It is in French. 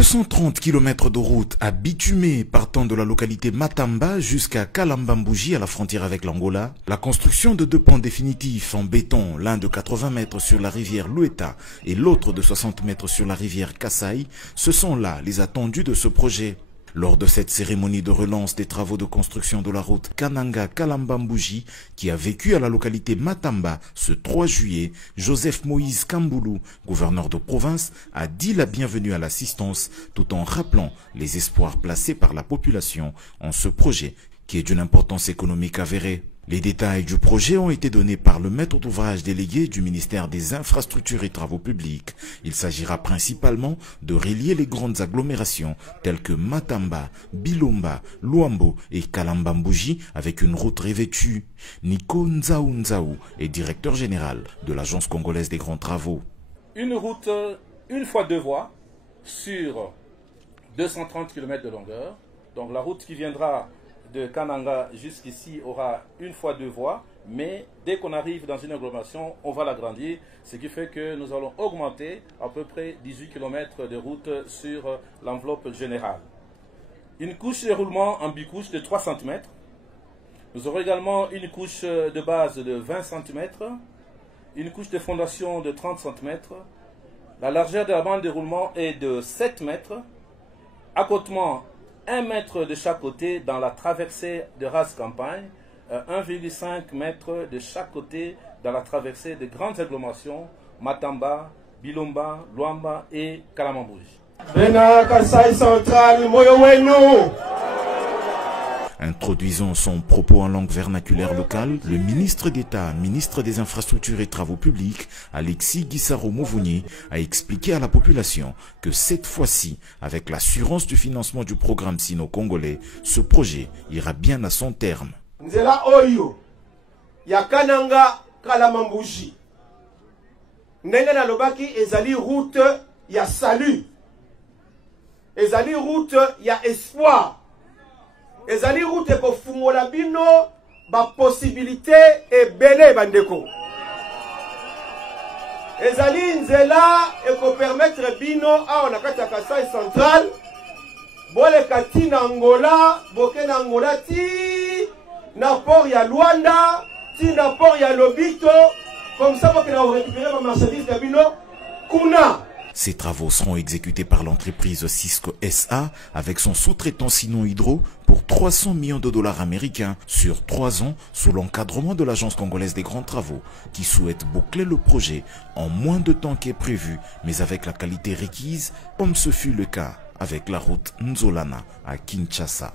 230 km de route à bitumée partant de la localité Matamba jusqu'à Kalambambouji à la frontière avec l'Angola. La construction de 2 ponts définitifs en béton, l'un de 80 mètres sur la rivière Lueta et l'autre de 60 mètres sur la rivière Kasaï, ce sont là les attendus de ce projet. Lors de cette cérémonie de relance des travaux de construction de la route Kananga-Kalambambouji, qui a vécu à la localité Matamba ce 3 juillet, Joseph Moïse Kamboulou, gouverneur de province, a dit la bienvenue à l'assistance tout en rappelant les espoirs placés par la population en ce projet qui est d'une importance économique avérée. Les détails du projet ont été donnés par le maître d'ouvrage délégué du ministère des Infrastructures et Travaux Publics. Il s'agira principalement de relier les grandes agglomérations telles que Matamba, Bilomba, Luambo et Kalambambouji avec une route revêtue. Nico Nzaou Nzaou est directeur général de l'Agence congolaise des grands travaux. Une route, une fois 2 voies, sur 230 km de longueur. Donc la route qui viendra de Kananga jusqu'ici aura une fois 2 voies, mais dès qu'on arrive dans une agglomération, on va l'agrandir, ce qui fait que nous allons augmenter à peu près 18 km de route sur l'enveloppe générale. Une couche de roulement en bicouche de 3 cm. Nous aurons également une couche de base de 20 cm, une couche de fondation de 30 cm. La largeur de la bande de roulement est de 7 mètres. Accotement 1 mètre de chaque côté dans la traversée de race campagne, 1,5 mètre de chaque côté dans la traversée de grandes agglomérations, Matamba, Bilomba, Luamba et Kalambambouji. Introduisant son propos en langue vernaculaire locale, le ministre d'État, ministre des Infrastructures et Travaux Publics, Alexis Guissaro Mouvouni, a expliqué à la population que cette fois-ci, avec l'assurance du financement du programme sino-congolais, ce projet ira bien à son terme. Nzela oyo ya Kananga Kalambambouji ndenge nalobaki ezali route ya salut, ezali route ya espoir, ezali route ko fungola bino ba possibilité ebele bandeko, ezali nzela eko permettre bino awa na kati ya Kasai Central boleka ti na Angola, boke na Angola ti na port ya Luanda, ti na port ya Lobito, comme ça boke na récupérer ma marchandise ya bino kuna. Ces travaux seront exécutés par l'entreprise Cisco SA avec son sous-traitant Sino Hydro pour 300 millions de dollars américains sur 3 ans sous l'encadrement de l'Agence congolaise des grands travaux qui souhaite boucler le projet en moins de temps qu'est prévu mais avec la qualité requise comme ce fut le cas avec la route Nzolana à Kinshasa.